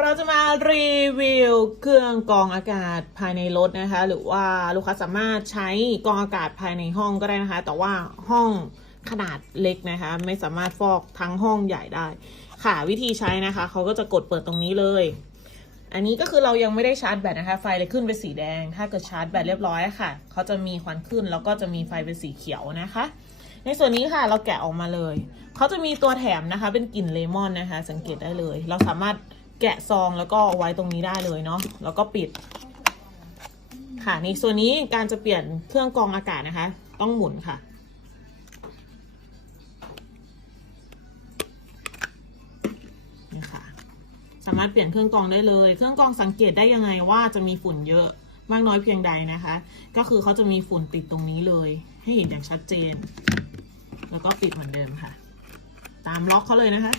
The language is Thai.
เราจะมารีวิวเครื่องกรองอากาศภายในรถนะคะ หรือว่าลูกค้าสามารถใช้กรองอากาศภายในห้องก็ได้นะคะ แต่ว่าห้องขนาดเล็กนะคะ ไม่สามารถฟอกทั้งห้องใหญ่ได้ ค่ะวิธีใช้นะคะเขาก็จะกดเปิดตรงนี้เลย อันนี้ก็คือเรายังไม่ได้ชาร์จแบตนะคะ ไฟเลยขึ้นเป็นสีแดง ถ้าเกิดชาร์จแบตเรียบร้อยะค่ะเขาจะมีควันขึ้นแล้วก็จะมีไฟเป็นสีเขียวนะคะในส่วนนี้ค่ะเราแกะออกมาเลย เขาจะมีตัวแถมนะคะ เป็นกลิ่นเลมอนนะคะ สังเกตได้เลย เราสามารถ แกะซองแล้วก็เอาไว้ตรงนี้ได้เลยเนาะแล้วก็ปิด ค่ะในส่วนนี้การจะเปลี่ยนเครื่องกรองอากาศนะคะ ต้องหมุนค่ะ นี่ค่ะ สามารถเปลี่ยนเครื่องกรองได้เลย เครื่องกรองสังเกตได้ยังไงว่าจะมีฝุ่นเยอะมากน้อยเพียงใดนะคะ ก็คือเขาจะมีฝุ่นติดตรงนี้เลย ให้เห็นอย่างชัดเจน แล้วก็ปิดเหมือนเดิมค่ะ ตามล็อกเขาเลยนะคะ